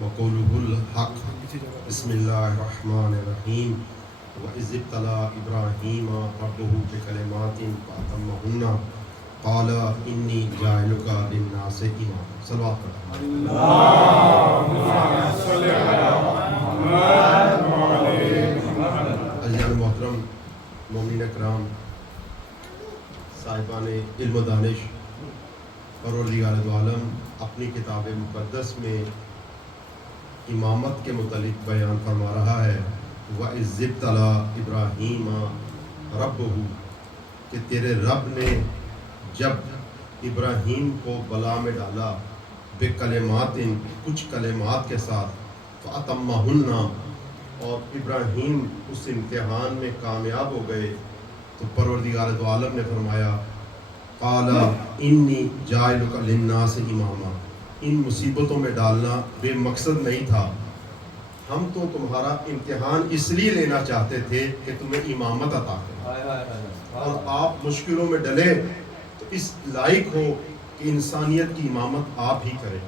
وقولہ الحق بسم اللہ الرحمن الرحیم وَإِذِ ابْتَلَىٰ إِبْرَاهِيمَ رَبُّهُ بِكَلِمَاتٍ فَأَتَمَّهُنَّ قَالَ إِنِّي جَاعِلُكَ لِلنَّاسِ إِمَامًا. صلوات پڑھیں. عزیزان محترم، مومنین اکرام، صاحبان علم و دانش، پروردگار دو عالم اپنی کتاب مقدس میں امامت کے متعلق بیان فرما رہا ہے وَإِذِ ابْتَلَىٰ إِبْرَاهِيمَ رَبُّهُ، کہ تیرے رب نے جب ابراہیم کو بلا میں ڈالا بکلمات، کچھ کلمات کے ساتھ، فَأَتَمَّهُنَّ، اور ابراہیم اس امتحان میں کامیاب ہو گئے، تو پروردگار دو عالم نے فرمایا قَالَ إِنِّي جَاعِلُكَ لِلنَّاسِ إِمَامًا. ان مصیبتوں میں ڈالنا بے مقصد نہیں تھا، ہم تو تمہارا امتحان اس لیے لینا چاہتے تھے کہ تمہیں امامت عطا کریں، اور آپ مشکلوں میں ڈلے تو اس لائق ہو کہ انسانیت کی امامت آپ ہی کریں.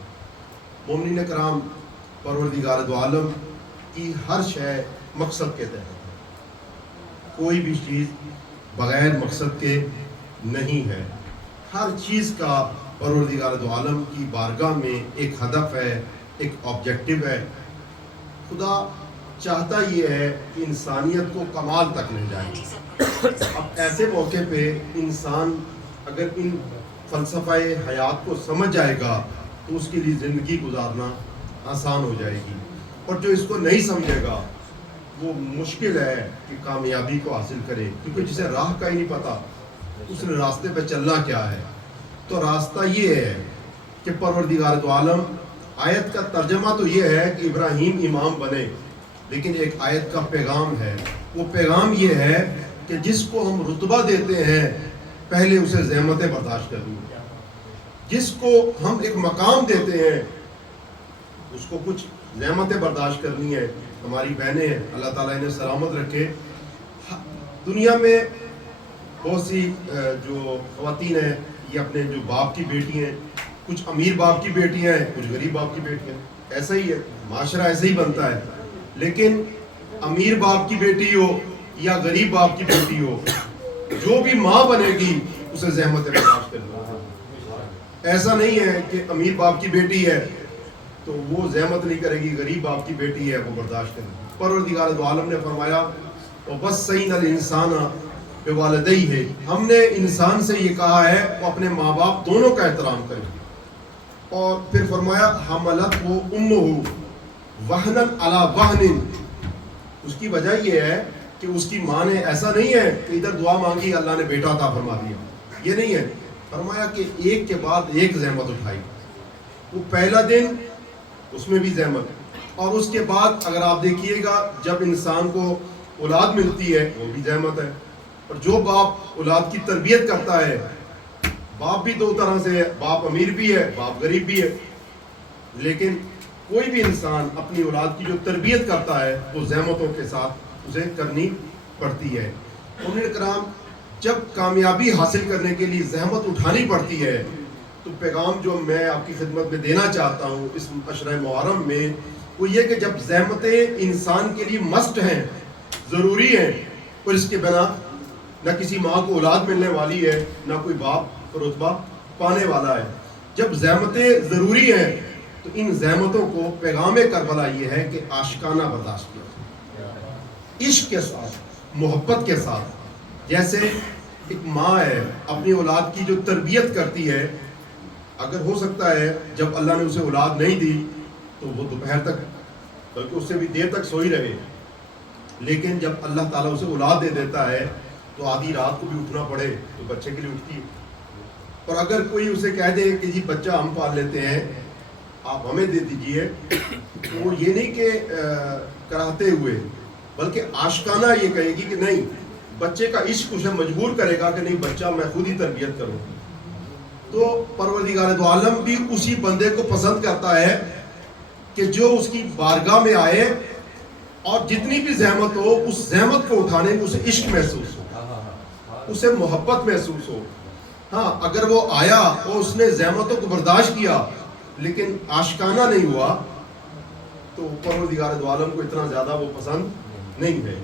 مومنین کرام، پروردگار دو عالم کی ہر شے مقصد کے تحت، کوئی بھی چیز بغیر مقصد کے نہیں ہے. ہر چیز کا پروردگار دو عالم کی بارگاہ میں ایک ہدف ہے، ایک آبجیکٹو ہے. خدا چاہتا یہ ہے کہ انسانیت کو کمال تک لے جائے. اب ایسے موقع پہ انسان اگر ان فلسفہ حیات کو سمجھ جائے گا تو اس کے لیے زندگی گزارنا آسان ہو جائے گی، اور جو اس کو نہیں سمجھے گا وہ مشکل ہے کہ کامیابی کو حاصل کرے، کیونکہ جسے راہ کا ہی نہیں پتا اس نے راستے پہ چلنا کیا ہے. تو راستہ یہ ہے کہ پروردگار دو عالم، آیت کا ترجمہ تو یہ ہے کہ ابراہیم امام بنے، لیکن ایک آیت کا پیغام ہے. وہ پیغام یہ ہے کہ جس کو ہم رتبہ دیتے ہیں پہلے اسے زحمتیں برداشت کرنی ہے. جس کو ہم ایک مقام دیتے ہیں اس کو کچھ زحمتیں برداشت کرنی ہے. ہماری بہنیں ہیں، اللہ تعالیٰ انہیں سلامت رکھے. دنیا میں بہت سی جو خواتین ہیں یہ اپنے جو باپ کی بیٹی ہیں، کچھ امیر باپ کی بیٹیاں ہیں، کچھ غریب باپ کی بیٹیاں ہیں. ایسا ہی ہے، معاشرہ ایسے ہی بنتا ہے. لیکن امیر باپ کی بیٹی ہو یا غریب باپ کی بیٹی ہو، جو بھی ماں بنے گی اسے زحمتیں برداشت کرنی. ایسا نہیں ہے کہ امیر باپ کی بیٹی ہے تو وہ زحمت نہیں کرے گی، غریب باپ کی بیٹی ہے وہ برداشت کرے گی. پروردگار دو عالم نے فرمایا وَوَصَّيْنَا الْإِنسَانَ بِوَالِدَيْهِ، ہم نے انسان سے یہ کہا ہے وہ اپنے ماں باپ دونوں کا احترام کرے. اور پھر فرمایا حَمَلَتْهُ أُمُّهُ وَهْنًا عَلَى وَهْنٍ، اس کی وجہ یہ ہے کہ اس کی ماں نے ایسا نہیں ہے کہ ادھر دعا مانگی اللہ نے بیٹا عطا فرما دیا، یہ نہیں ہے. فرمایا کہ ایک کے بعد ایک زحمت اٹھائی. وہ پہلا دن اس میں بھی زحمت، اور اس کے بعد اگر آپ دیکھیے گا جب انسان کو اولاد ملتی ہے وہ بھی زحمت ہے. اور جو باپ اولاد کی تربیت کرتا ہے، باپ بھی دو طرح سے ہے، باپ امیر بھی ہے باپ غریب بھی ہے، لیکن کوئی بھی انسان اپنی اولاد کی جو تربیت کرتا ہے وہ زحمتوں کے ساتھ اسے کرنی پڑتی ہے. مومنین کرام، جب کامیابی حاصل کرنے کے لیے زحمت اٹھانی پڑتی ہے تو پیغام جو میں آپ کی خدمت میں دینا چاہتا ہوں اس عشرہ محرم میں وہ یہ کہ جب زحمتیں انسان کے لیے مست ہیں، ضروری ہیں، اور اس کے بنا نہ کسی ماں کو اولاد ملنے والی ہے نہ کوئی باپ رتبہ پانے والا ہے. جب زحمتیں ضروری ہیں تو ان زحمتوں کو پیغام کربلا یہ ہے کہ عاشقانہ برداشت کیا، عشق کے ساتھ، محبت کے ساتھ. جیسے ایک ماں ہے اپنی اولاد کی جو تربیت کرتی ہے، اگر ہو سکتا ہے جب اللہ نے اسے اولاد نہیں دی تو وہ دوپہر تک بلکہ اس سے بھی دیر تک سوئی رہے، لیکن جب اللہ تعالیٰ اسے اولاد دے دیتا ہے تو آدھی رات کو بھی اٹھنا پڑے تو بچے کے لیے اٹھتی ہے. اور اگر کوئی اسے کہہ دے کہ جی بچہ ہم پال لیتے ہیں آپ ہمیں دے دیجئے، تو یہ نہیں کہ کراتے ہوئے بلکہ عاشقانہ یہ کہے گی کہ نہیں، بچے کا عشق اسے مجبور کرے گا کہ نہیں بچہ میں خود ہی تربیت کروں. تو پروردگار دو عالم بھی اسی بندے کو پسند کرتا ہے کہ جو اس کی بارگاہ میں آئے اور جتنی بھی زحمت ہو اس زحمت کو اٹھانے میں اسے عشق محسوس ہو، اسے محبت محسوس ہو. ہاں اگر وہ آیا اور اس نے زحمتوں کو برداشت کیا لیکن عاشقانہ نہیں ہوا تو پروردگار دو عالم کو اتنا زیادہ وہ پسند نہیں ہے.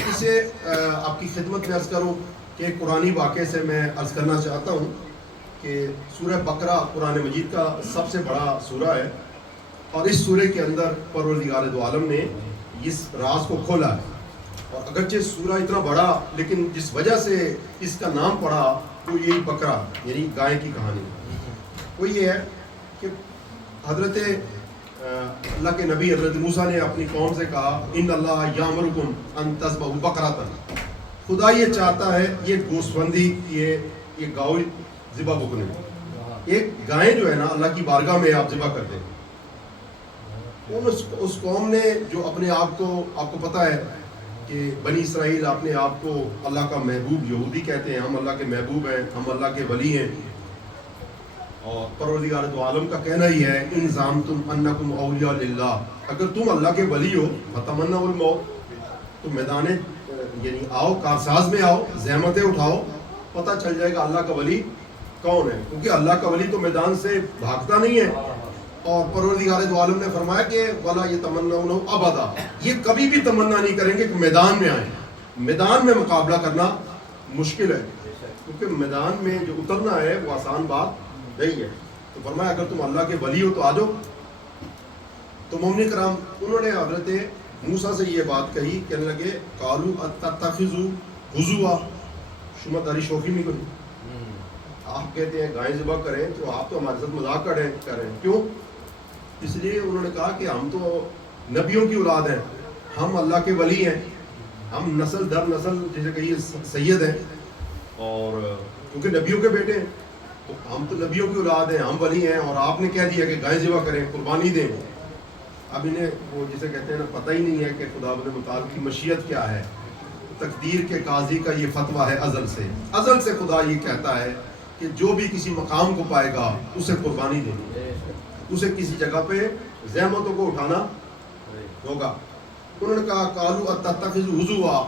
اسے آپ کی خدمت میں عرض کروں کہ قرآنی واقعے سے میں عرض کرنا چاہتا ہوں کہ سورہ بقرہ قرآن مجید کا سب سے بڑا سورہ ہے، اور اس سورہ کے اندر پروردگار دو عالم نے اس راز کو کھولا ہے. اور اگرچہ سورہ اتنا بڑا، لیکن جس وجہ سے اس کا نام پڑا وہ یہی بقرہ یعنی گائے کی کہانی. وہ یہ ہے کہ حضرت اللہ کے نبی حضرت موسیٰ نے اپنی قوم سے کہا ان اللہ یامرکم ان تذبحوا بقرۃ، خدا یہ چاہتا ہے یہ گوسفندی یہ گاؤ ذبح بکنے، ایک گائے جو ہے نا اللہ کی بارگاہ میں آپ ذبح کرتے ہیں. اس قوم نے جو اپنے آپ کو پتہ ہے کہ بنی اسرائیل اپنے آپ کو اللہ کا محبوب یہودی کہتے ہیں، ہم اللہ کے محبوب ہیں، ہم اللہ کے ولی ہیں. اور پروردگار دو عالم کا کہنا ہی ہے ان زعمتم انکم اولیاء للہ، اگر تم اللہ کے ولی ہو فتمنوا الموت، تو میدان یعنی آؤ، کارساز میں آؤ، زحمتیں اٹھاؤ، پتہ چل جائے گا اللہ کا ولی کون ہے، کیونکہ اللہ کا ولی تو میدان سے بھاگتا نہیں ہے. اور پروردگار دو عالم نے فرمایا کہ ولا یتمنونه ابدا، یہ کبھی بھی تمنا نہیں کریں گے کہ میدان میں آئیں. میدان میں مقابلہ کرنا مشکل ہے، کیونکہ میدان میں جو اترنا ہے وہ آسان بات نہیں ہے. تو فرمایا اگر تم اللہ کے ولی ہو تو آ جاؤ. تو مومنین کرام انہوں نے حضرت موسیٰ سے یہ بات کہی، کہنے لگے قالوا اتتخذوا ہزوا، شما داری شوخی نہیں کریں، آپ کہتے ہیں گائے ذبح کریں تو آپ تو ہمارے ساتھ مذاق کریں. کیوں؟ اس لیے انہوں نے کہا کہ ہم تو نبیوں کی اولاد ہیں، ہم اللہ کے ولی ہیں، ہم نسل در نسل جیسے کہیے سید ہیں، اور کیونکہ نبیوں کے بیٹے ہیں تو ہم تو نبیوں کی اولاد ہیں، ہم ولی ہیں، اور آپ نے کہہ دیا کہ گائے ذبح کریں، قربانی دیں. اب انہیں وہ جسے کہتے ہیں نا پتہ ہی نہیں ہے کہ خدا متعال کی مشیت کیا ہے. تقدیر کے قاضی کا یہ فتویٰ ہے ازل سے خدا یہ کہتا ہے کہ جو بھی کسی مقام کو پائے گا اسے قربانی دینی، اسے کسی جگہ پہ زحمتوں کو اٹھانا ہوگا. انہوں نے کہا قالوا اتتخذوا ہزوا،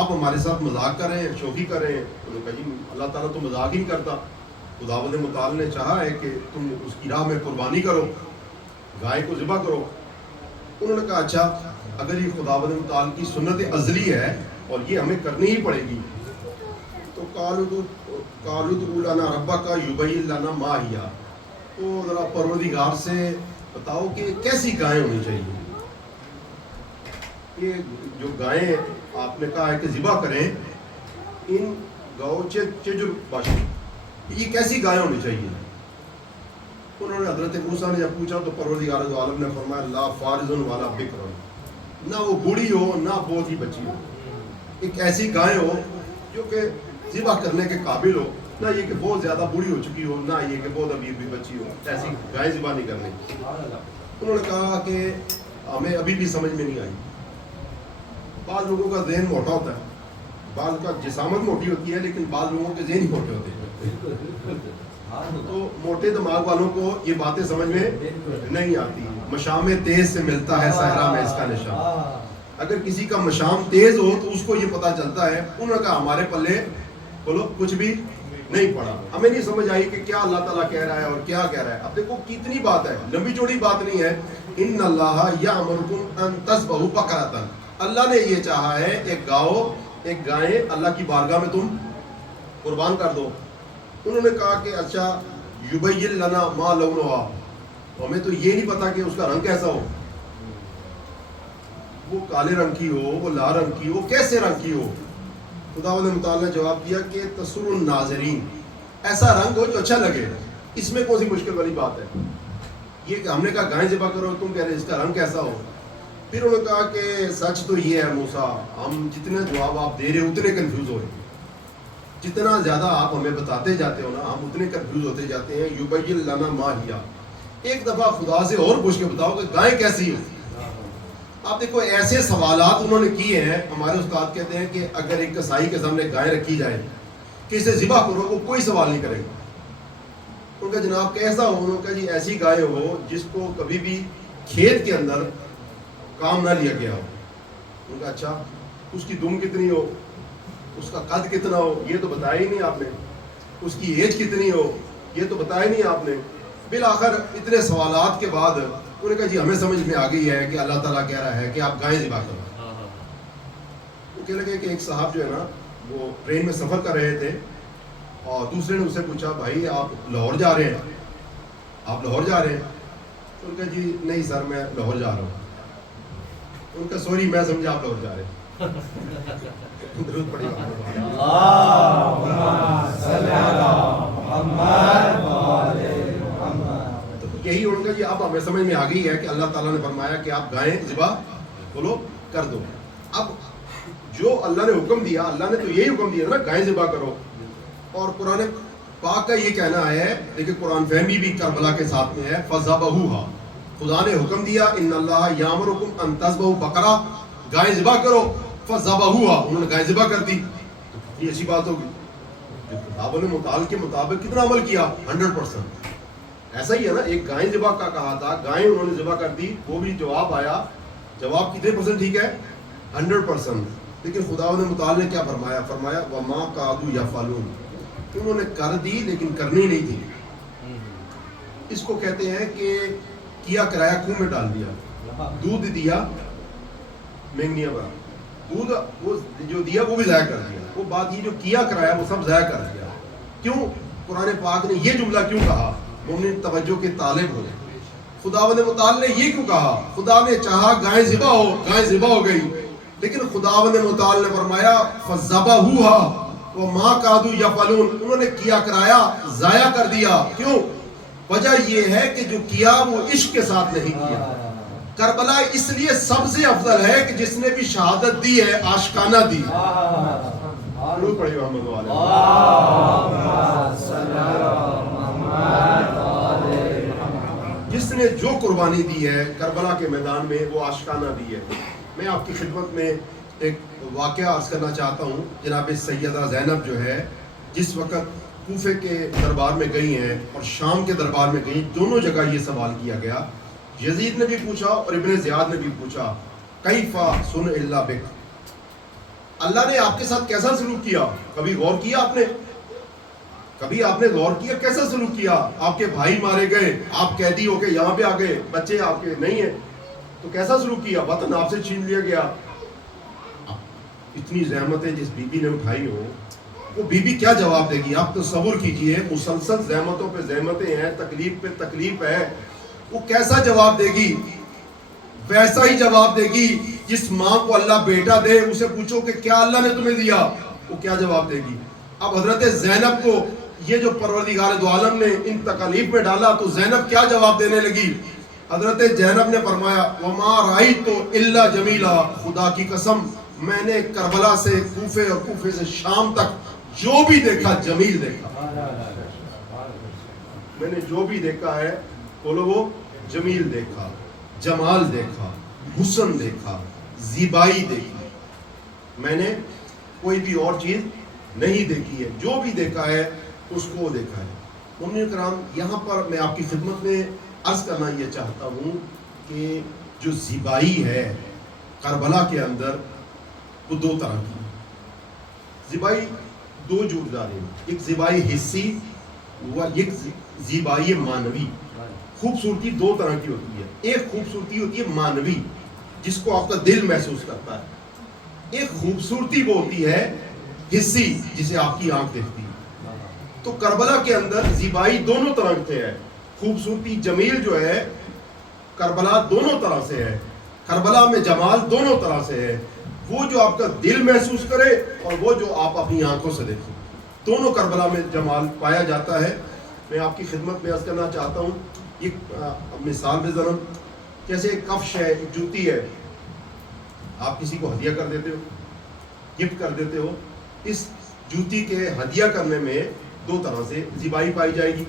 آپ ہمارے ساتھ مذاق کریں، شوخی کریں. انہوں نے کہا جی اللہ تعالیٰ تو مذاق ہی نہیں کرتا، خداوند متعال نے چاہا ہے کہ تم اس کی راہ میں قربانی کرو، گائے کو ذبح کرو. انہوں نے کہا اچھا اگر یہ خداوند متعال کی سنت ازلی ہے اور یہ ہمیں کرنی ہی پڑے گی تو قالوا ادعوا لنا ربک یبین لنا ما ہی، تو ذرا پروردگار سے بتاؤ کہ کیسی گائیں ہونی چاہیے. یہ جو گائیں آپ نے کہا ہے کہ ذبح کریں، ان گاؤں چجر باشی، یہ کیسی گائیں ہونی چاہیے. انہوں نے حضرت موسیٰ نے جب پوچھا تو پروردگار دو عالم نے فرمایا لا فارض والا بکر، نہ وہ بوڑھی ہو نہ بہت ہی بچی ہو، ایک ایسی گائے ہو جو کہ ذبح کرنے کے قابل ہو، نہ یہ کہ بہت زیادہ بوڑھی ہو چکی ہو، نہ یہ کہ بہت ابھی بھی بچی ہو، ایسی گائے ذبح نہیں کرنی. انہوں نے کہا کہ ہمیں ابھی بھی سمجھ میں نہیں آئی. بعض لوگوں کا ذہن موٹا ہوتا ہے، بعض کا جسامت موٹی ہوتی ہے، لیکن بعض لوگوں کے ذہن ہی موٹے ہوتے ہیں. تو موٹے دماغ والوں کو یہ باتیں سمجھ میں نہیں آتی. مشام تیز سے ملتا ہے صحرا میں اس کا نشان، اگر کسی کا مشام تیز ہو تو اس کو یہ پتہ چلتا ہے. انہوں نے کہا ہمارے پلے بولو کچھ بھی نہیں پڑا، ہمیں نہیں سمجھ آئی کہ کیا اللہ تعالیٰ کہہ رہا ہے اور کیا کہہ رہا ہے. اب دیکھو کتنی بات ہے، لمبی چوڑی بات نہیں ہے. ان اللہ یامرکم ان تذبحوا بقرۃ، اللہ نے یہ چاہا ہے ایک گائے اللہ کی بارگاہ میں تم قربان کر دو. انہوں نے کہا کہ اچھا یبین لنا ما لونہا، ہمیں تو یہ نہیں پتا کہ اس کا رنگ کیسا ہو، وہ کالے رنگ کی ہو، وہ لال رنگ کی ہو، کیسے رنگ کی ہو. خداوند متعال نے جواب دیا کہ تسر الناظرین، ایسا رنگ ہو جو اچھا لگے، اس میں کون سی مشکل والی بات ہے. یہ کہ ہم نے کہا گائے ذبح کرو، تم کہہ رہے اس کا رنگ کیسا ہو. پھر انہوں نے کہا کہ سچ تو یہ ہے موسیٰ، ہم جتنے جواب آپ دے رہے اتنے کنفیوز ہو رہے ہیں، جتنا زیادہ آپ ہمیں بتاتے جاتے ہو نا ہم اتنے کنفیوز ہوتے جاتے ہیں. یبین لنا ما ہی، ایک دفعہ خدا سے اور پوچھ کے بتاؤ کہ گائے کیسی ہے. آپ دیکھو ایسے سوالات انہوں نے کیے ہیں. ہمارے استاد کہتے ہیں کہ اگر ایک کسائی کے سامنے گائے رکھی جائے کہ اسے ذبح کرو، وہ کوئی سوال نہیں کرے گا. ان کا جناب کیسا ہو؟ انہوں نے کہا جی ایسی گائے ہو جس کو کبھی بھی کھیت کے اندر کام نہ لیا گیا ہو. ان کا اچھا اس کی دم کتنی ہو، اس کا قد کتنا ہو، یہ تو بتایا ہی نہیں آپ نے. اس کی ایج کتنی ہو، یہ تو بتایا نہیں آپ نے. بالآخر اتنے سوالات کے بعد انہوں نے کہا جی ہمیں سمجھ میں آ گئی ہے کہ اللہ تعالیٰ کہہ رہا ہے کہ آپ گائے ذبح کرو. وہ کہنے لگے کہ ایک صاحب جو ہے نا وہ ٹرین میں سفر کر رہے تھے اور دوسرے نے اسے پوچھا بھائی آپ لاہور جا رہے ہیں, آپ لاہور جا رہے ہیں؟ تو ان کا جی نہیں سر میں لاہور جا رہا ہوں. ان کا سوری میں سمجھا آپ لاہور جا رہے ہیں. درود پڑھیے. یہی ان کا جی اب ہمیں سمجھ میں آ گئی ہے کہ اللہ تعالیٰ نے فرمایا کہ آپ گائیں ذبح بولو کر دو. اب جو اللہ نے حکم دیا, اللہ نے تو یہی حکم دیا نا گائیں ذبح کرو, اور قرآن پاک کا یہ کہنا ہے, لیکن قرآن فہمی بھی کربلا کے ساتھ میں ہے, فذبحوہا, خدا نے حکم دیا ان اللہ یامرکم ان تذبحوا بقرہ, گائیں ذبح کرو, فذبحوہا, انہوں نے گائیں ذبح کر دی. تو کتنی اچھی بات ہوگی, جو کتابوں نے مطالعے کے مطابق کتنا عمل کیا, 100%. ایسا ہی ہے نا, ایک گائیں ذبح کا کہا تھا, گائیں انہوں نے ذبح کر دی, وہ بھی جواب آیا, جواب کتنے % ٹھیک ہے, 100%. لیکن خدا نے مطالعے نے کیا فرمایا, فرمایا وما کادوا یفعلون, انہوں نے کر دی لیکن کرنی نہیں تھی. اس کو کہتے ہیں کہ کیا کرایا کنویں میں ڈال دیا, دودھ دیا مینگنیاں بھرا, دودھ وہ جو دیا وہ بھی ضائع کر دیا. وہ بات یہ جو کیا کرایا وہ سب ضائع کر دیا. کیوں قرآن پاک نے یہ جملہ کیوں کہا, مومن توجہ کے طالب ہو. خداوند متعال نے یہ کیوں کہا, خدا نے چاہا گائیں ذبح ہو, گائیں ذبح ہو گئی, لیکن خداوند متعال نے فرمایا فذبحوہا وما کادوا یفعلون, انہوں نے کیا کرایا ضائع کر دیا. کیوں, وجہ یہ ہے کہ جو کیا وہ عشق کے ساتھ نہیں کیا. کربلا اس لیے سب سے افضل ہے کہ جس نے بھی شہادت دی ہے عاشقانہ دی. ضرور پڑھیے محمد والے. جس نے جو قربانی دی ہے کربلا کے میدان میں وہ عاشقانہ دی ہے. میں آپ کی خدمت میں ایک واقعہ عرض کرنا چاہتا ہوں. جناب سیدہ زینب جو ہے جس وقت کوفے کے دربار میں گئی ہیں اور شام کے دربار میں گئی, دونوں جگہ یہ سوال کیا گیا. یزید نے بھی پوچھا اور ابن زیاد نے بھی پوچھا کیفا سن اللہ بک, اللہ نے آپ کے ساتھ کیسا سلوک کیا, کبھی غور کیا آپ نے, کبھی آپ نے غور کیا کیسا سلوک کیا. آپ کے بھائی مارے گئے, آپ قیدی ہو کے یہاں پہ آ گئے, بچے آپ کے نہیں ہیں, تو کیسا سلوک کیا, وطن آپ سے چھین لیا گیا. اتنی زحمتیں جس بی بی نے اٹھائی ہو وہ بی بی کیا جواب دے گی. آپ تصور کیجئے, مسلسل زحمتوں پہ زحمتیں ہیں, تکلیف پہ تکلیف ہے, وہ کیسا جواب دے گی. ویسا ہی جواب دے گی جس ماں کو اللہ بیٹا دے, اسے پوچھو کہ کیا اللہ نے تمہیں دیا, وہ کیا جواب دے گی. اب حضرت زینب کو یہ جو پروردگار دو عالم نے ان تکلیف میں ڈالا تو زینب کیا جواب دینے لگی. حضرت زینب نے فرمایا وما رأیت الا جمیلا, خدا کی قسم میں نے کربلا سے کوفے اور کوفے سے شام تک جو بھی دیکھا جمیل دیکھا. میں نے جو بھی دیکھا ہے بولو وہ جمیل دیکھا, جمال دیکھا, حسن دیکھا, زیبائی دیکھی. میں نے کوئی بھی اور چیز نہیں دیکھی ہے, جو بھی دیکھا ہے اس کو دیکھا ہے. مومنین کرام, یہاں پر میں آپ کی خدمت میں عرض کرنا یہ چاہتا ہوں کہ جو زیبائی ہے کربلا کے اندر وہ دو طرح کی. زیبائی دو جوردار ہیں, ایک زیبائی حسی و ایک زیبائی معنوی. خوبصورتی دو طرح کی ہوتی ہے. ایک خوبصورتی ہوتی ہے معنوی جس کو آپ کا دل محسوس کرتا ہے, ایک خوبصورتی وہ ہوتی ہے حسی جسے آپ کی آنکھ دیکھتی ہے. تو کربلا کے اندر زیبائی دونوں طرح سے ہے. خوبصورتی جمیل جو ہے کربلا دونوں طرح سے ہے, کربلا میں جمال دونوں طرح سے ہے. وہ جو آپ کا دل محسوس کرے اور وہ جو آپ اپنی آنکھوں سے دیکھیں, دونوں کربلا میں جمال پایا جاتا ہے. میں آپ کی خدمت میں عرض کرنا چاہتا ہوں ایک مثال بزنم, جیسے ایک کفش ہے, ایک جوتی ہے, آپ کسی کو ہدیہ کر دیتے ہو, گفٹ کر دیتے ہو. اس جوتی کے ہدیہ کرنے میں دو طرح سے زیبائی پائی جائے گی.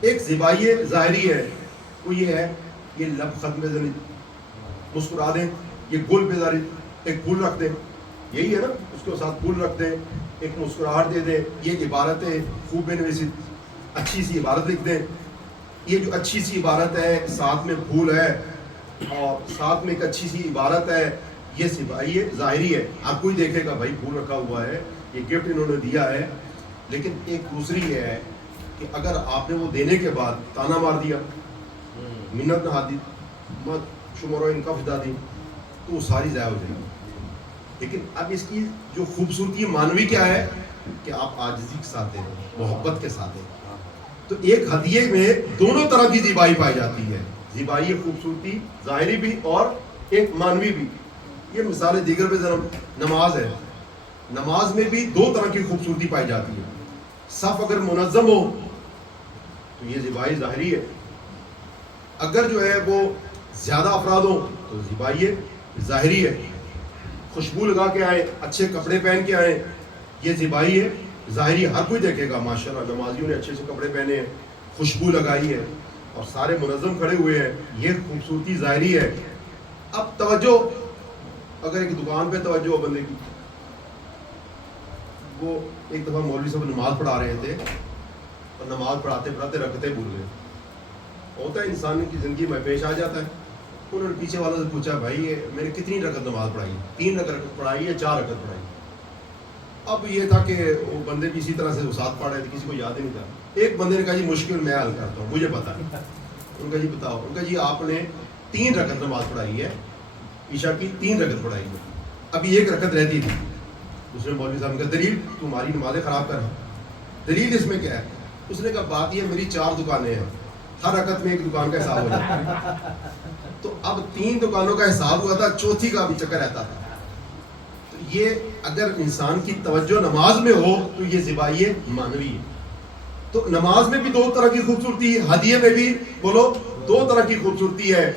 ایک زیبائی ظاہری ہے, وہ یہ ہے یہ لب خط میں ذرا مسکرا دیں, یہ گل پہ ذرا ایک پھول رکھ دیں, یہی ہے نا, اس کے ساتھ پھول رکھ دیں, ایک مسکراہٹ دے دیں, یہ عبارتیں خوب نویسی اچھی سی عبارت لکھ دیں. یہ جو اچھی سی عبارت ہے ساتھ میں پھول ہے اور ساتھ میں ایک اچھی سی عبارت ہے, یہ زیبائی ظاہری ہے. آپ کوئی دیکھے گا بھائی پھول رکھا ہوا ہے, یہ گفٹ انہوں نے دیا ہے. لیکن ایک دوسری یہ ہے کہ اگر آپ نے وہ دینے کے بعد تانا مار دیا, منت نہ ہاتھ دی, مت شمر و انکف دادی تو وہ ساری ضائع ہو جائے گی. لیکن اب اس کی جو خوبصورتی مانوی کیا ہے کہ آپ عاجزی کے ساتھ ہیں, محبت کے ساتھ ہیں. تو ایک ہدیے میں دونوں طرح کی زیبائی پائی جاتی ہے, زیبائی خوبصورتی ظاہری بھی اور ایک مانوی بھی. یہ مثال دیگر پہ ذرا نماز ہے, نماز میں بھی دو طرح کی خوبصورتی پائی جاتی ہے. صف اگر منظم ہو تو یہ زیبائی ظاہری ہے, اگر جو ہے وہ زیادہ افراد ہو تو زیبائی ظاہری ہے. خوشبو لگا کے آئے, اچھے کپڑے پہن کے آئے, یہ زیبائی ہے ظاہری, ہر کوئی دیکھے گا ماشاءاللہ نمازیوں نے اچھے سے کپڑے پہنے ہیں, خوشبو لگائی ہے اور سارے منظم کھڑے ہوئے ہیں, یہ خوبصورتی ظاہری ہے. اب توجہ, اگر ایک دکان پہ توجہ ہو بندے کی, وہ ایک دفعہ مولوی صاحب نماز پڑھا رہے تھے اور نماز پڑھاتے پڑھاتے رکعتیں بھول گئے. ہوتا ہے انسان کی زندگی میں پیش آ جاتا ہے. انہوں نے پیچھے والوں سے پوچھا بھائی میں نے کتنی رکعت نماز پڑھائی, 3 رکعت پڑھائی ہے 4 رکعت پڑھائی. اب یہ تھا کہ وہ بندے بھی اسی طرح سے ساتھ پڑھ رہے تھے, کسی کو یاد ہی نہیں تھا. ایک بندے نے کہا جی مشکل میں حل کرتا ہوں, مجھے پتا ہے. ان کا جی بتاؤ. ان کا جی آپ نے 3 رکعت نماز پڑھائی ہے, عشاء کی 3 رکعت پڑھائی ہے, ابھی 1 رکعت رہتی تھی. دوسرے مولوی صاحب نے کہا دلیل, تمہاری نمازیں خراب کر رہا, دلیل اس میں کیا ہے؟ اس نے کہا بات یہ میری 4 دکانیں ہیں, ہر رکعت میں 1 دکان کا حساب ہو جاتا ہے. تو اب 3 دکانوں کا حساب ہوا تھا, چوتھی کا بھی چکر رہتا تھا. تو یہ اگر انسان کی توجہ نماز میں ہو تو یہ زیبائی مانوی ہے. تو نماز میں بھی 2 طرح کی خوبصورتی, ہدیے میں بھی بولو 2 طرح کی خوبصورتی ہے,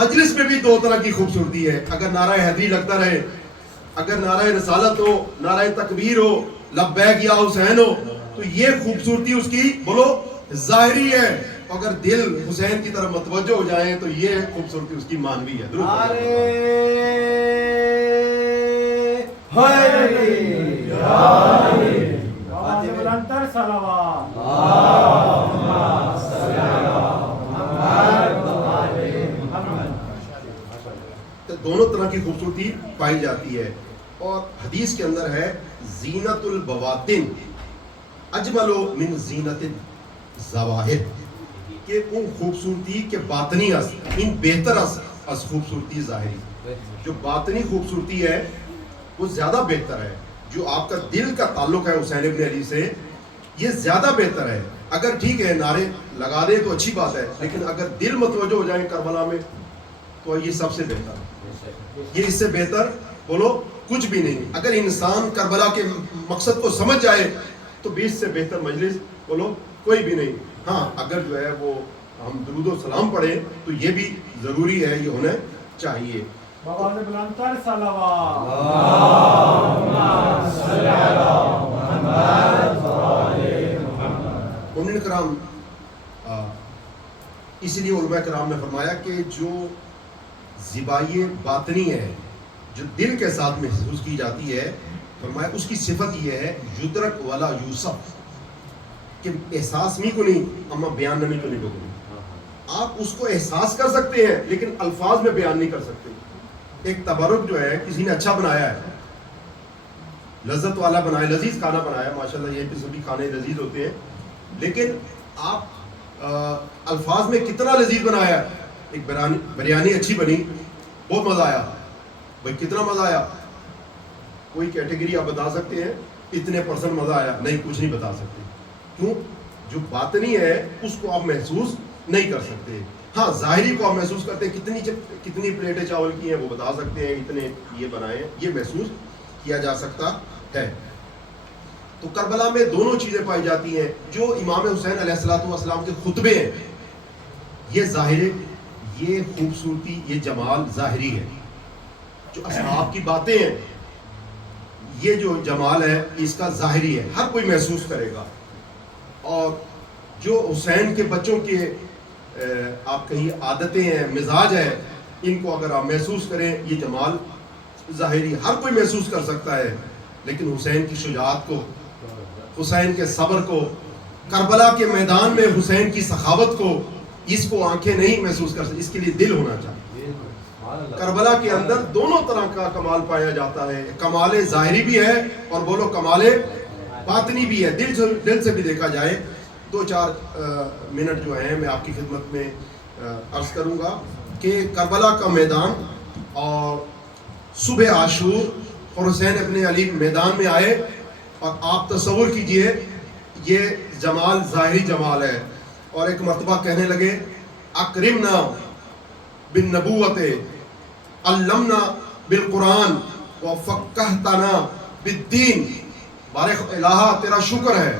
مجلس میں بھی 2 طرح کی خوبصورتی ہے. اگر نعرہ حیدری لگتا رہے, اگر نعرہ رسالت ہو, نعرہ تکبیر ہو, لبیک یا حسین ہو, تو یہ خوبصورتی اس کی بولو ظاہری ہے. اگر دل حسین کی طرف متوجہ ہو جائیں تو یہ خوبصورتی اس کی مانوی ہے. دونوں طرح کی خوبصورتی پائی جاتی ہے. اور حدیث کے اندر ہے زینت البواطن اجمل من زینت الظواہر, کہ ان خوبصورتی کے باطنی از ان بہتر از خوبصورتی ظاہری. جو باطنی خوبصورتی ہے وہ زیادہ بہتر ہے. جو آپ کا دل کا تعلق ہے حسین ابن علی سے, یہ زیادہ بہتر ہے. اگر ٹھیک ہے نعرے لگا دیں تو اچھی بات ہے, لیکن اگر دل متوجہ ہو جائیں کربلا میں تو یہ سب سے بہتر ہے. یہ اس سے بہتر بولو کچھ بھی نہیں. اگر انسان کربلا کے مقصد کو سمجھ جائے تو 20 سے بہتر مجلس بولو کوئی بھی نہیں. ہاں اگر جو ہے وہ ہم درود و سلام پڑھیں تو یہ بھی ضروری ہے, یہ ہونا چاہیے. مومنین کرام, اس لیے علماء کرام نے فرمایا کہ جو زیبائی باطنی ہے, جو دل کے ساتھ محسوس کی جاتی ہے, فرمایا اس کی صفت یہ ہے یدرک ولا یوسف, کہ احساس نہیں کو نہیں اما بیان نہیں کو نہیں بکنی. آپ اس کو احساس کر سکتے ہیں لیکن الفاظ میں بیان نہیں کر سکتے. ایک تبرک جو ہے کسی نے اچھا بنایا ہے, لذت والا بنایا, لذیذ کھانا بنایا, ماشاءاللہ یہ بھی سبھی کھانے لذیذ ہوتے ہیں, لیکن آپ الفاظ میں کتنا لذیذ بنایا. ایک بریانی اچھی بنی, بہت مزہ آیا, بھائی کتنا مزہ آیا, کوئی کیٹیگری آپ بتا سکتے ہیں اتنے % مزہ آیا؟ نہیں, کچھ نہیں بتا سکتے. کیوں؟ جو باطنی ہے اس کو آپ محسوس نہیں کر سکتے. ہاں ظاہری کو آپ محسوس کرتے ہیں, کتنی پلیٹیں چاول کی ہیں وہ بتا سکتے ہیں, اتنے یہ بنائے ہیں, یہ محسوس کیا جا سکتا ہے. تو کربلا میں دونوں چیزیں پائی جاتی ہیں. جو امام حسین علیہ السلام کے خطبے ہیں یہ ظاہر, یہ خوبصورتی, یہ جمال ظاہری ہے. جو اصحاب کی باتیں ہیں یہ جو جمال ہے اس کا ظاہری ہے, ہر کوئی محسوس کرے گا. اور جو حسین کے بچوں کے آپ کہیے عادتیں ہیں, مزاج ہے, ان کو اگر آپ محسوس کریں یہ جمال ظاہری ہر کوئی محسوس کر سکتا ہے. لیکن حسین کی شجاعت کو, حسین کے صبر کو, کربلا کے میدان میں حسین کی سخاوت کو, اس کو آنکھیں نہیں محسوس کر سکتی, اس کے لیے دل ہونا چاہیے. کربلا کے اندر دونوں طرح کا کمال پایا جاتا ہے, کمال ظاہری بھی ہے اور بولو کمال باطنی بھی ہے. دل سے بھی دیکھا جائے. 2-4 منٹ جو ہیں میں آپ کی خدمت میں عرض کروں گا. کہ کربلا کا میدان اور صبح عاشور اور حسین ابن علی میدان میں آئے، اور آپ تصور کیجئے یہ جمال ظاہری جمال ہے، اور ایک مرتبہ کہنے لگے اکرمنا بالنبوت علمنا بالقرآن وفقہتنا بالدین۔ بارک الہا تیرا شکر ہے،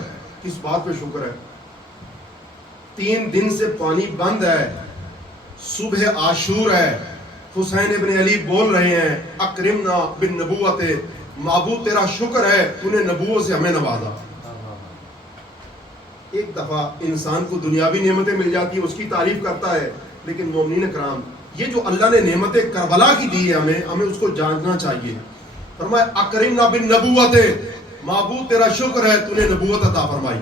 کس بات پہ شکر ہے؟ 3 دن سے پانی بند ہے، صبح عاشور ہے، حسین ابن علی بول رہے ہیں اکرمنا بالنبوت، معبود تیرا شکر ہے تو نے نبوت سے ہمیں نوازا۔ ایک دفعہ انسان کو دنیاوی نعمتیں مل جاتی ہیں، اس کی تعریف کرتا ہے، لیکن مومنین کرام یہ جو اللہ نے نعمتیں کربلا کی دی ہے ہمیں اس کو جاننا چاہیے۔ فرمایا اکرمنا بالنبوت، معبود تیرا شکر ہے تو نے نبوت عطا فرمائی،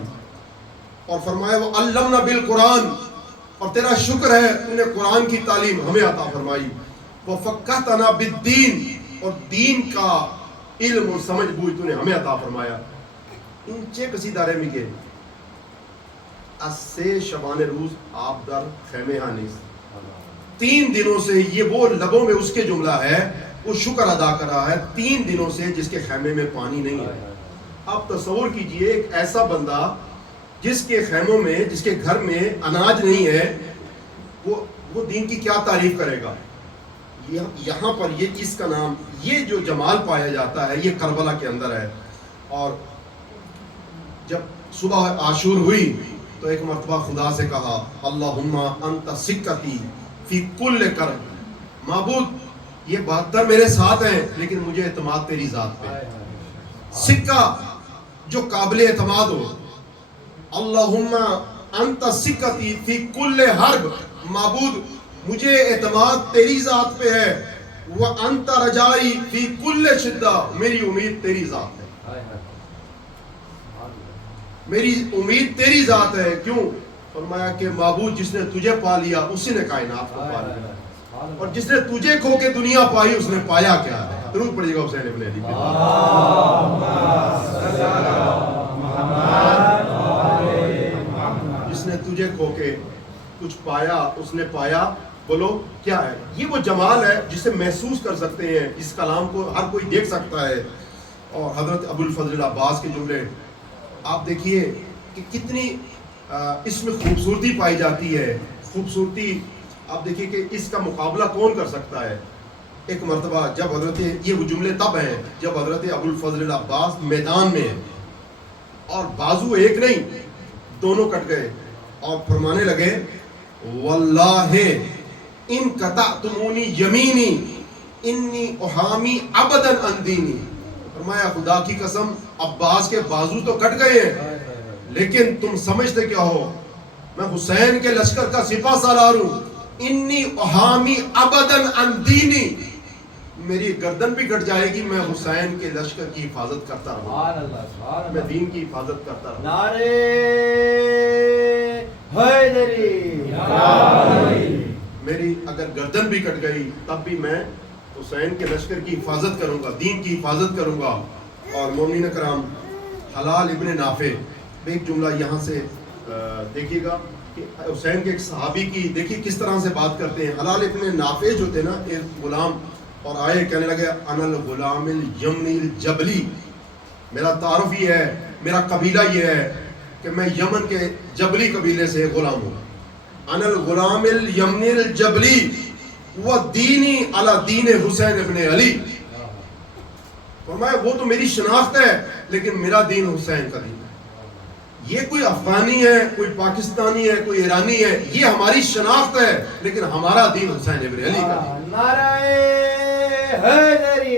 اور فرمایا وہ علمنا بالقرآن، اور تیرا شکر ہے تو نے قرآن کی تعلیم ہمیں عطا فرمائی، وفقہتنا بالدین، اور دین کا علم اور سمجھ بوجھ تو نے ہمیں عطا فرمایا۔ این چه کسی میگه از 3 شبانه روز آپ در خیمه ها نیست۔ 3 دنوں سے یہ وہ لبوں میں اس کے جملہ ہے، وہ شکر ادا کر رہا ہے 3 دنوں سے جس کے خیمے میں پانی نہیں ہے۔ آپ تصور کیجئے ایک ایسا بندہ جس کے خیموں میں، جس کے گھر میں اناج نہیں ہے، وہ دین کی کیا تعریف کرے گا؟ یہاں پر یہ اس کا نام، یہ جو جمال پایا جاتا ہے یہ کربلا کے اندر ہے۔ اور جب صبح عاشور ہوئی تو ایک مرتبہ خدا سے کہا اللہم انت سکتی فی کل کرب، معبود یہ 72 میرے ساتھ ہیں لیکن مجھے اعتماد تیری ذات پہ، سکہ جو قابل اعتماد ہو۔ اللہم انت سکتی فی کل حرب، معبود مجھے اعتماد تیری ذات پہ ہے، وانت رجائی فی کل شدہ، میری امید تیری ذات ہے، میری امید تیری ذات ہے۔ کیوں؟ فرمایا کہ معبود جس نے تجھے پا لیا اسی نے کائنات کو پا لیا، اور جس نے تجھے کھو کے دنیا پائی اس نے پایا کیا ہے؟ درود پڑھیے گا حسین ابن علی پہ۔ جس نے تجھے کھو کے کچھ پایا اس نے پایا، بولو کیا ہے؟ یہ وہ جمال ہے جسے محسوس کر سکتے ہیں، اس کلام کو ہر کوئی دیکھ سکتا ہے۔ اور حضرت ابو الفضل عباس کے جملے آپ دیکھیے کہ کتنی اس میں خوبصورتی پائی جاتی ہے، خوبصورتی آپ دیکھیے کہ اس کا مقابلہ کون کر سکتا ہے۔ ایک مرتبہ جب حضرت، یہ وہ جملے تب ہیں جب حضرت ابو الفضل عباس میدان میں اور بازو ایک نہیں دونوں کٹ گئے، اور فرمانے لگے واللہ ان قطعتمونی یمینی انی احامی ابدا عن دینی۔ فرمایا خدا کی قسم عباس کے بازو تو کٹ گئے ہیں لیکن تم سمجھتے کیا ہو، میں حسین کے لشکر کا سپاہ سالار ہوں، انی احامی ابدا عن دینی، میری گردن بھی کٹ جائے گی میں حسین کے لشکر کی حفاظت کرتا رہوں، میں دین کی حفاظت کرتا رہوں۔ نعرے حیدری، میری اگر گردن بھی کٹ گئی تب بھی میں حسین کے لشکر کی حفاظت کروں گا، دین کی حفاظت کروں گا۔ اور مومنین کرام حلال ابن نافع، ایک جملہ یہاں سے دیکھیے گا کہ حسین کے ایک صحابی کی دیکھیے کس طرح سے بات کرتے ہیں۔ حلال ابن نافع جو تھے نا ایک غلام، اور آئے کہنے لگے انا الغلام الیمنی الجبلی، میرا تعارف یہ ہے، میرا قبیلہ یہ ہے کہ میں یمن کے جبلی قبیلے سے غلام ہوں۔ انا الغلام الیمنی الجبلی ودینی علی دین حسین ابن علی، فرمایا وہ تو میری شناخت ہے لیکن میرا دین حسین کا دین ہے۔ یہ کوئی افغانی ہے، کوئی پاکستانی ہے، کوئی ایرانی ہے، یہ ہماری شناخت ہے لیکن ہمارا دین حسین ابن علی کا دین۔ نعرہ حیدری،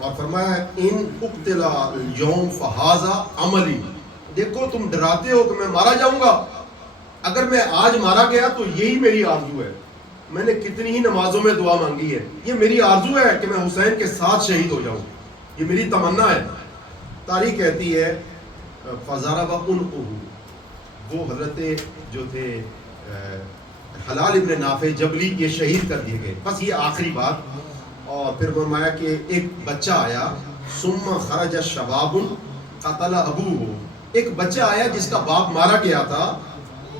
اور فرمایا ان اقتلا اليوم فہذا عملی، دیکھو تم ڈراتے ہو کہ میں مارا جاؤں گا، اگر میں آج مارا گیا تو یہی میری آرزو ہے، میں نے کتنی ہی نمازوں میں دعا مانگی ہے، یہ میری آرزو ہے کہ میں حسین کے ساتھ شہید ہو جاؤں، یہ میری تمنا ہے۔ تاریخ کہتی ہے فضارب عنقہ، وہ حضرت جو تھے حلال ابن نافع جبلی، یہ شہید کر دیے گئے۔ بس یہ آخری بات، اور پھر فرمایا کہ ایک بچہ آیا، ثم خرج شباب قتل ابوہ، ایک بچہ آیا جس کا باپ مارا گیا تھا،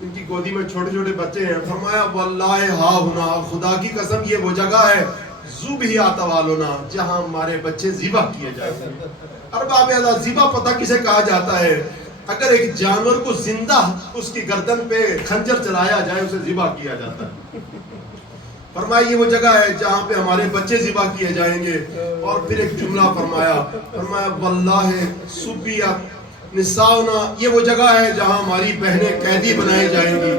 ان کی گودی میں چھوٹے چھوٹے بچے ہیں. فرمایا واللہ ہا ہونا، خدا کی قسم یہ وہ جگہ ہے ذبیحۃ والونا جہاں ہمارے بچے ذبح کیے جائیں گے. ارباب اعلیٰ ذبح پتہ کسے کہا جاتا ہے؟ اگر ایک جانور کو زندہ اس کی گردن پہ خنجر چلایا جائے اسے ذبح کیا جاتا ہے. فرمایا یہ وہ جگہ ہے جہاں پہ ہمارے بچے ذبح کیے جائیں گے. اور پھر ایک جملہ فرمایا واللہ سبیت نساؤنا، یہ وہ جگہ ہے جہاں ہماری بہنیں قیدی بنائی جائیں گی،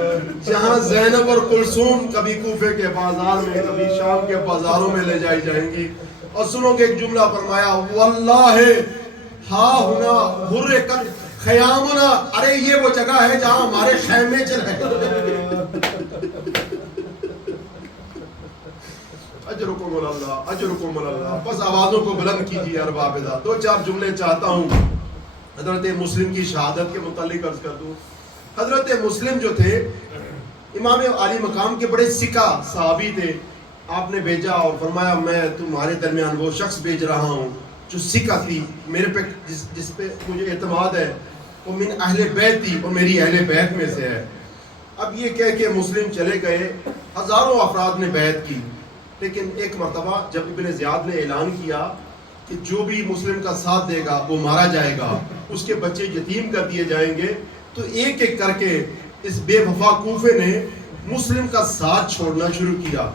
جہاں زینب اور کلثوم کبھی کوفے کے بازار میں کبھی شام کے بازاروں میں لے جائی جائیں گی. اور سنو کہ ایک جملہ فرمایا واللہ ہا ہونا حرکت خیامنا، ارے یہ وہ جگہ ہے جہاں ہمارے خیمے چل رہے. اجرکم اللہ اجرکم اللہ. بس آوازوں کو بلند کیجیے ارباب اعلیٰ. دو چار جملے چاہتا ہوں حضرت مسلم کی شہادت کے متعلق عرض کر دوں. حضرت مسلم جو تھے امام عالی مقام کے بڑے سکہ صحابی تھے. آپ نے بھیجا اور فرمایا میں تمہارے درمیان وہ شخص بھیج رہا ہوں جو سکہ تھی میرے پہ، جس پہ مجھے اعتماد ہے، وہ من اہل بیت تھی، وہ میری اہل بیت میں سے ہے. اب یہ کہہ کے مسلم چلے گئے. ہزاروں افراد نے بیعت کی، لیکن ایک مرتبہ جب ابن زیاد نے اعلان کیا کہ جو بھی مسلم کا ساتھ دے گا وہ مارا جائے گا، اس کے بچے یتیم کر دیے جائیں گے، تو ایک ایک کر کے اس بے وفا کوفے نے مسلم کا ساتھ چھوڑنا شروع کیا.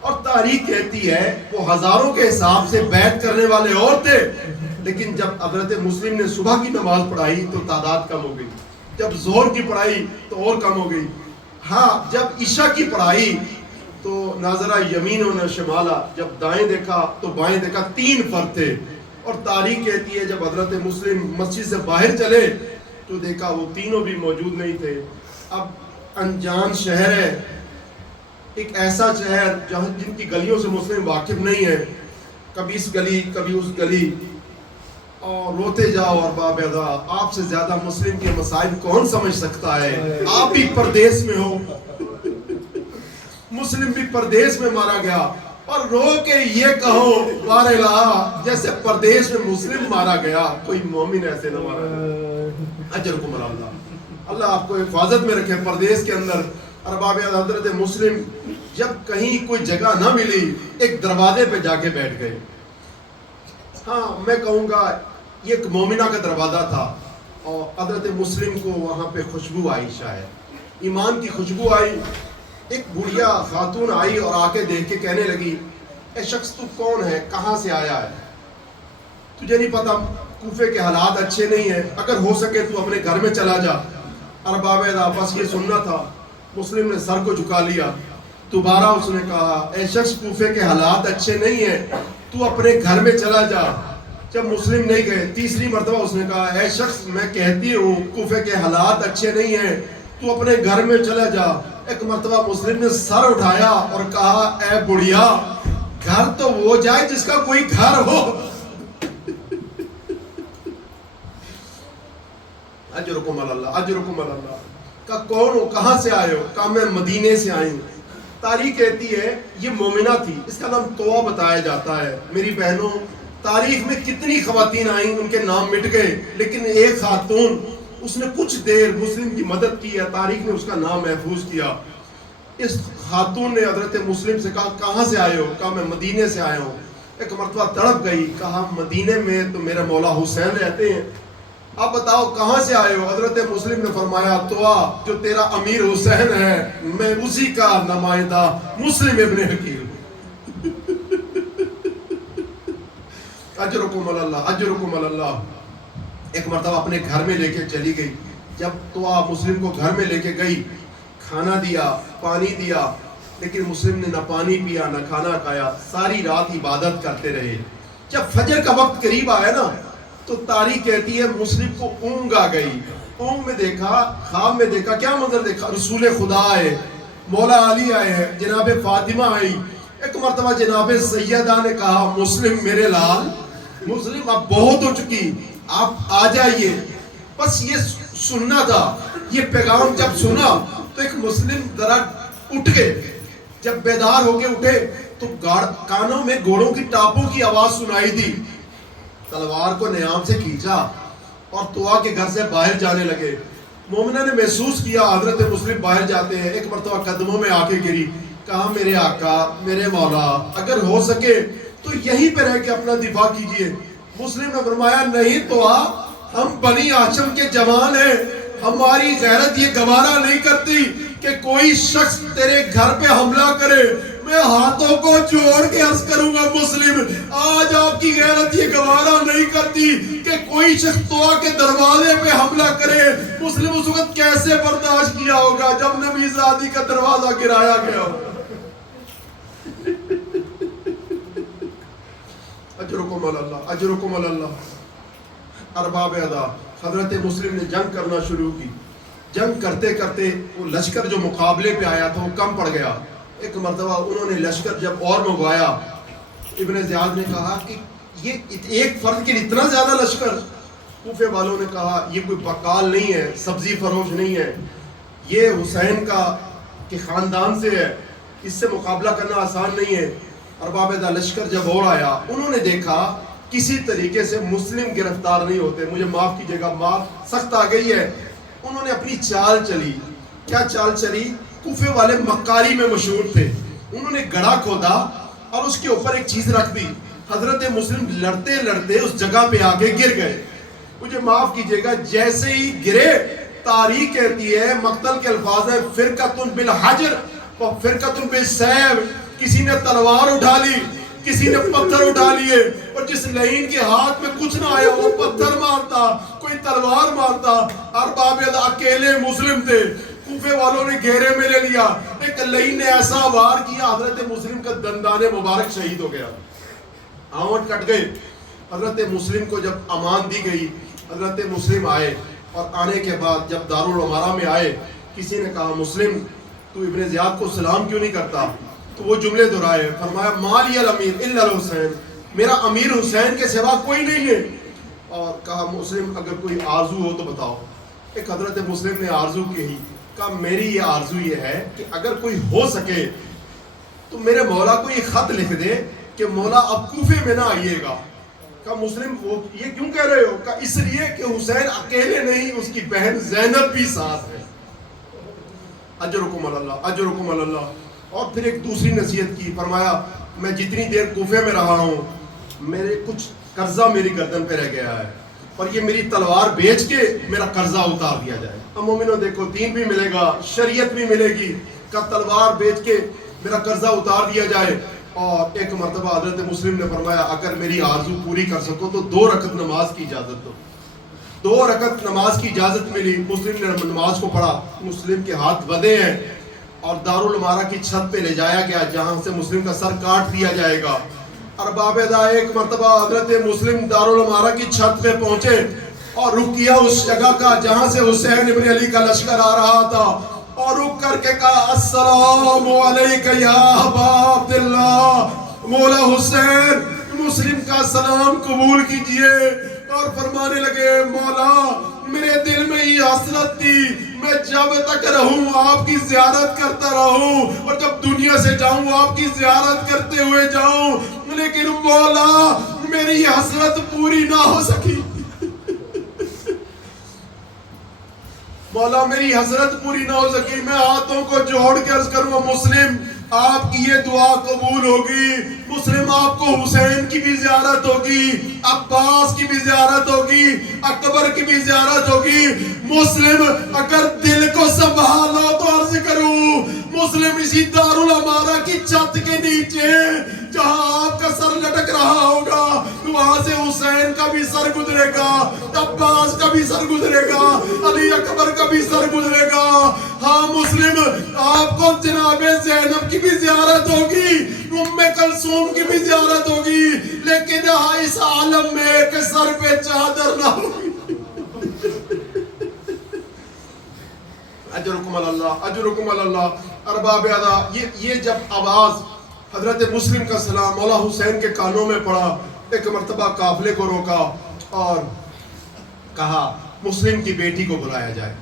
اور تاریخ کہتی ہے وہ ہزاروں کے حساب سے بیعت کرنے والے اور تھے، لیکن جب حضرت مسلم نے صبح کی نماز پڑھائی تو تعداد کم ہو گئی، جب ظہر کی پڑھائی تو اور کم ہو گئی. ہاں جب عشاء کی پڑھائی تو ناظرہ یمین و شمالہ، جب دائیں دیکھا تو بائیں دیکھا، 3 فرد تھے. اور تاریخ کہتی ہے جب حضرت مسلم مسجد سے باہر چلے تو دیکھا وہ تینوں بھی موجود نہیں تھے. اب انجان شہر ہے، ایک ایسا شہر جہاں جن کی گلیوں سے مسلم واقف نہیں ہے، کبھی اس گلی کبھی اس گلی، اور روتے جاؤ. اور باب اعلیٰ آپ سے زیادہ مسلم کے مصائب کون سمجھ سکتا ہے؟ آپ بھی پردیس میں ہو، مسلم بھی پردیس میں مارا گیا. اور رو کے یہ کہو بار الہ جیسے پردیس میں مسلم مارا گیا کوئی مومن ایسے نہ مارا گیا. اجرکم اللہ. اللہ آپ کو حفاظت میں رکھے پردیس کے اندر. ارباب حضرت مسلم جب کہیں کوئی جگہ نہ ملی ایک دروازے پہ جا کے بیٹھ گئے. ہاں میں کہوں گا یہ ایک مومنہ کا دروازہ تھا اور حضرت مسلم کو وہاں پہ خوشبو آئی، شاید ایمان کی خوشبو آئی. ایک بڑھیا خاتون آئی اور آ کے دیکھ کے کہنے لگی اے شخص تو کون ہے، کہاں سے آیا ہے؟ تجھے نہیں پتا کوفے کے حالات اچھے نہیں ہیں، اگر ہو سکے تو اپنے گھر میں چلا جا. ارباب اعلیٰ بس یہ سننا تھا. مسلم نے سر کو جھکا لیا. دوبارہ اس نے کہا اے شخص کوفے کے حالات اچھے نہیں ہیں، تو اپنے گھر میں چلا جا. جب مسلم نہیں گئے تیسری مرتبہ اس نے کہا اے شخص میں کہتی ہوں کوفے کے حالات اچھے نہیں ہیں، تو اپنے گھر میں چلا جا. ایک مرتبہ مسلم نے سر اٹھایا اور کہا اے بڑھیا گھر تو وہ جائے جس کا کوئی گھر ہو. اجرکم اللہ اجرکم اللہ. کہا کون ہو، کہاں سے آئے ہو؟ کہا میں مدینے سے آئی ہوں. تاریخ کہتی ہے یہ مومنہ تھی، اس کا نام توہ بتایا جاتا ہے. میری بہنوں تاریخ میں کتنی خواتین آئیں ان کے نام مٹ گئے، لیکن ایک خاتون اس نے کچھ دیر مسلم کی مدد کی ہے، تاریخ نے اس کا نام محفوظ کیا. اس خاتون نے حضرت مسلم سے کہا کہاں سے آئے ہو؟ کہا میں مدینے سے آیا ہوں. ایک مرتبہ تڑپ گئی، کہا مدینے میں تو میرے مولا حسین رہتے ہیں، اب بتاؤ کہاں سے آئے ہو؟ حضرت مسلم نے فرمایا تو جو تیرا امیر حسین ہے میں اسی کا نمائندہ مسلم ابن حکیم. اجرکم اللہ اجرکم اللہ. ایک مرتبہ اپنے گھر میں لے کے چلی گئی. جب تو مسلم کو گھر میں لے کے گئی، کھانا دیا، پانی دیا، لیکن مسلم نے نہ پانی پیا نہ کھانا کھایا. ساری رات عبادت کرتے رہے. جب فجر کا وقت قریب آیا نا تو تاریخ کہتی ہے مسلم کو اونگ آ گئی. اونگ میں دیکھا، خواب میں دیکھا، کیا منظر دیکھا؟ رسول خدا آئے، مولا علی آئے ہیں، جناب فاطمہ آئی. ایک مرتبہ جناب سیدہ نے کہا مسلم میرے لال، مسلم اب بہت ہو چکی، آپ آ جائیے. بس یہ سننا تھا. یہ پیغام جب سنا تو ایک مسلم ذرا اٹھ گئے. جب بیدار ہو کے اٹھے تو کانوں میں گھوڑوں کی ٹاپوں کی آواز سنائی دی. تلوار کو نیام سے کھینچا اور توا کے گھر سے باہر جانے لگے. مومنہ نے محسوس کیا حضرت مسلم باہر جاتے ہیں، ایک مرتبہ قدموں میں آ کے گری، کہا میرے آقا میرے مولا اگر ہو سکے تو یہیں پہ رہ کے اپنا دفاع کیجئے۔ مسلم نے فرمایا نہیں تو ہم بنی ہاشم کے جوان ہیں، ہماری غیرت یہ گوارا نہیں کرتی کہ کوئی شخص تیرے گھر پہ حملہ کرے۔ میں ہاتھوں کو جوڑ کے عرض کروں گا مسلم، آج آپ کی غیرت یہ گوارا نہیں کرتی کہ کوئی شخص توبہ کے دروازے پہ حملہ کرے۔ مسلم اس وقت کیسے برداشت کیا ہوگا جب نبی زادی کا دروازہ گرایا گیا ہوگا۔ اجرکم اللہ، اجرکم اللہ۔ ارباب ادا، حضرت مسلم نے جنگ کرنا شروع کی۔ جنگ کرتے کرتے وہ لشکر جو مقابلے پہ آیا تھا وہ کم پڑ گیا۔ ایک مرتبہ انہوں نے لشکر جب اور منگوایا، ابن زیاد نے کہا کہ یہ ایک فرد کے لیے اتنا زیادہ لشکر؟ کوفے والوں نے کہا یہ کوئی بقال نہیں ہے، سبزی فروش نہیں ہے، یہ حسین کے خاندان سے ہے، اس سے مقابلہ کرنا آسان نہیں ہے۔ ارباب دا لشکر جب اور آیا، انہوں نے دیکھا کسی طریقے سے مسلم گرفتار نہیں ہوتے، مجھے معاف کیجیے گا، معاف سخت آ گئی ہے۔ انہوں نے اپنی چال چلی۔ کیا چال چلی؟ کوفے والے مکاری میں مشہور تھے، انہوں نے گڑھا کھودا اور اس کے اوپر ایک چیز رکھ دی۔ حضرت مسلم لڑتے لڑتے اس جگہ پہ آگے گر گئے۔ مجھے معاف کیجیے گا، جیسے ہی گرے، تاریخ کہتی ہے، مقتل کے الفاظ ہیں فرقۃ بالحجر و فرقۃ بالسیف، کسی نے تلوار اٹھا لی، کسی نے پتھر اٹھا لیے، اور جس لعین کے ہاتھ میں کچھ نہ آیا وہ پتھر مارتا، کوئی تلوار مارتا۔ ارباب اکیلے مسلم تھے، کوفے والوں نے گھیرے میں لے لیا، ایک لعین نے ایسا وار کیا حضرت مسلم کا دندان مبارک شہید ہو گیا، آنٹ کٹ گئے۔ حضرت مسلم کو جب امان دی گئی، حضرت مسلم آئے، اور آنے کے بعد جب دارالعمارہ میں آئے، کسی نے کہا مسلم تو ابن زیاد کو سلام کیوں نہیں کرتا؟ تو وہ جملے دہرائے، فرمایا مالی الامیر الا الحسین، میرا امیر حسین کے سوا کوئی نہیں ہے۔ اور کہا مسلم اگر کوئی آرزو ہو تو بتاؤ۔ ایک حضرت مسلم نے آرزو کہی، کہا میری یہ آرزو یہ ہے کہ اگر کوئی ہو سکے تو میرے مولا کو یہ خط لکھ دے کہ مولا اب کوفے میں نہ آئیے گا۔ کہا مسلم وہ یہ کیوں کہہ رہے ہو؟ کہا اس لیے کہ حسین اکیلے نہیں، اس کی بہن زینب بھی ساتھ ہے۔ اجرکم اللہ، اجرکم اللہ۔ اور پھر ایک دوسری نصیحت کی، فرمایا میں جتنی دیر کوفے میں رہا ہوں میرے کچھ قرضہ میری گردن پہ رہ گیا ہے، اور یہ میری تلوار بیچ کے میرا قرضہ اتار دیا جائے۔ اب مومنوں دیکھو، دین بھی ملے گا، شریعت بھی ملے گی، کہ تلوار بیچ کے میرا قرضہ اتار دیا جائے۔ اور ایک مرتبہ حضرت مسلم نے فرمایا اگر میری آرزو پوری کر سکو تو 2 رکعت نماز کی اجازت دو۔ 2 رکعت نماز کی اجازت ملی، مسلم نے نماز کو پڑھا۔ مسلم کے ہاتھ بدے ہیں اور دارالعمارہ کی چھت پہ لے جایا گیا جہاں سے مسلم کا سر کاٹ دیا جائے گا۔ ارباب دا، ایک مرتبہ حضرت مسلم دارالعمارہ کی چھت پہ پہنچے اور رک کیا اس جگہ کا جہاں سے حسین ابن علی کا لشکر آ رہا تھا، اور رک کر کے کہا السلام علیکہ یا ابا عبداللہ، مولا حسین مسلم کا سلام قبول کیجئے۔ اور فرمانے لگے مولا میرے دل میں یہ حسرت تھی، میں جب تک رہوں آپ کی زیارت کرتا رہوں، اور جب دنیا سے جاؤں آپ کی زیارت کرتے ہوئے جاؤں، لیکن مولا میری یہ حسرت پوری نہ ہو سکی۔ مولا میری حسرت پوری نہ ہو سکی، میں ہاتھوں کو جوڑ کے عرض کروں گا مسلم آپ کی یہ دعا قبول ہوگی، مسلم آپ کو حسین کی بھی زیارت ہوگی، عباس کی بھی زیارت ہوگی، اکبر کی بھی زیارت ہوگی۔ مسلم اگر دل کو سنبھالو تو عرض کروں مسلم اسی دارالعمارہ کی چھت کے نیچے جہاں آپ کا سر لٹک رہا ہوگا وہاں سے حسین کا بھی سر گزرے گا، عباس کا بھی سر گزرے گا، علی اکبر کا بھی سر گزرے گا۔ ہاں مسلم آپ کو جناب زینب کی بھی زیارت ہوگی، ام کلثوم کی بھی زیارت ہوگی، لیکن اس عالم میں کہ سر پہ چادر نہ ہوگی۔ اجرکم اللہ، اجرکم اللہ۔ ارباب ادا، یہ جب آواز حضرت مسلم کا سلام مولا حسین کے کانوں میں پڑا، ایک مرتبہ قافلے کو روکا اور کہا مسلم کی بیٹی کو بلایا جائے۔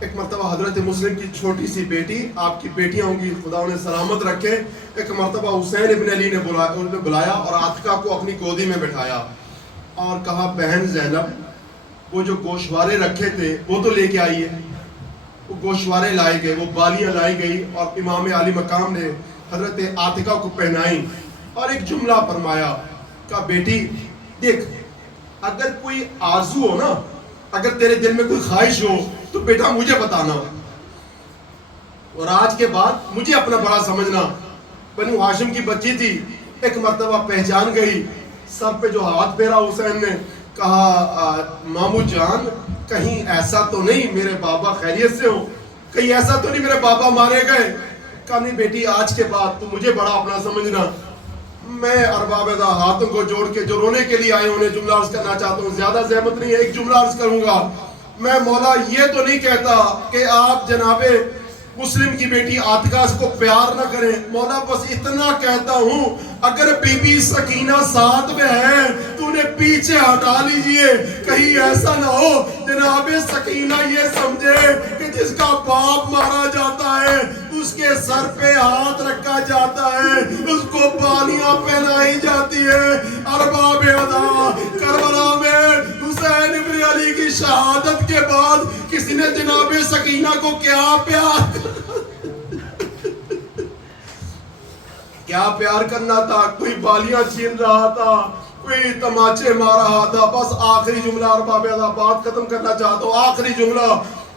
ایک مرتبہ حضرت مسلم کی چھوٹی سی بیٹی، آپ کی بیٹیاں ہوں گی خدا انہیں سلامت رکھے، ایک مرتبہ حسین ابن علی نے بلایا اور عاتقہ کو اپنی گودی میں بٹھایا اور کہا بہن زینب وہ جو گوشوارے رکھے تھے وہ تو لے کے آئیے۔ وہ گوشوارے لائے گئے، وہ بالیاں لائی گئی اور امام علی مقام نے حضرت عاتقہ کو پہنائی اور ایک جملہ فرمایا، کہا بیٹی دیکھ، اگر کوئی آرزو ہو نا، اگر تیرے دل میں کوئی خواہش ہو تو بیٹا مجھے بتانا، اور آج کے بعد مجھے اپنا بڑا سمجھنا۔ بنو ہاشم کی بچی تھی، ایک مرتبہ پہچان گئی، سر پہ جو ہاتھ پھیرا حسین نے، کہا مامو جان کہیں ایسا تو نہیں میرے بابا خیریت سے ہو، کہیں ایسا تو نہیں میرے بابا مارے گئے؟ کہا نہیں بیٹی آج کے بعد تو مجھے بڑا اپنا سمجھنا۔ میں ارباب ہاتھوں کو جوڑ کے جو رونے کے لیے آئے انہیں جملہ عرض کرنا چاہتا ہوں، زیادہ زحمت نہیں ہے، ایک جملہ عرض کروں گا۔ میں مولا یہ تو نہیں کہتا کہ آپ جناب مسلم کی بیٹی عاتقہ کو پیار نہ کریں، مولا بس اتنا کہتا ہوں اگر بی بی سکینہ ساتھ میں ہے تو انہیں پیچھے ہٹا لیجئے، کہیں ایسا نہ ہو جناب سکینہ یہ سمجھے کہ جس کا باپ مارا جاتا ہے اس کے سر پہ ہاتھ رکھا جاتا ہے، اس کو بالیاں پہنائی جاتی ہے۔ ارباب ادا کربلا میں حسین ابن علی کی شہادت کے بعد کسی نے جناب سکینہ کو کیا پیار کرنا تھا؟ کوئی بالیاں چھین رہا تھا، کوئی تماچے مار رہا تھا۔ بس آخری جملہ ارباب ادا بات ختم کرنا چاہتا ہوں، آخری جملہ،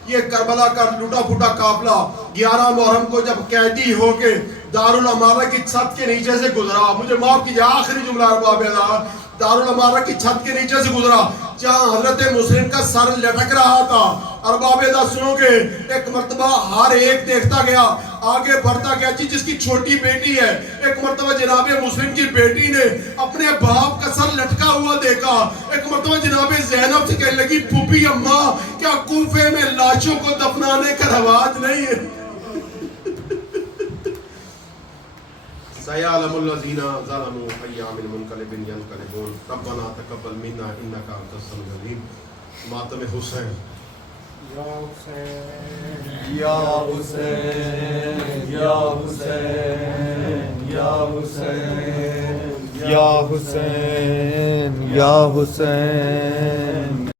یہ کربلا کا لوٹا پھوٹا قافلہ 11 محرم کو جب قیدی ہو کے دارالعمارہ کی چھت کے نیچے سے گزرا، مجھے معاف کیجیے آخری جملہ ارباب ادا، دارالعمارہ کی چھت کے نیچے سے گزرا جہاں حضرت مسلم کا سر لٹک رہا تھا۔ ارباب ادا سنو گے، ایک مرتبہ ہر ایک دیکھتا گیا، آگے بڑھتا گیا، جس کی چھوٹی بیٹی ہے، ایک مرتبہ جناب مسلم کی بیٹی نے اپنے باپ کا سر لٹکا ہوا دیکھا، ایک مرتبہ جناب زینب سے کہنے لگی پھوپھی اماں کیا کوفے میں لاشوں کو دفنانے کا رواج نہیں ہے؟ سَيَعْلَمُ الَّذِينَ ظَلَمُوا أَيَّ مُنقَلِبٍ يَنقَلِبُونَ رَبَّنَا تَقَبَّلْ مِنَّا إِنَّكَ أَنْتَ السَّمِيعُ الْعَلِيمُ۔ ماتم حسین، یا حسین یا حسین یا حسین یا حسین یا حسین یا حسین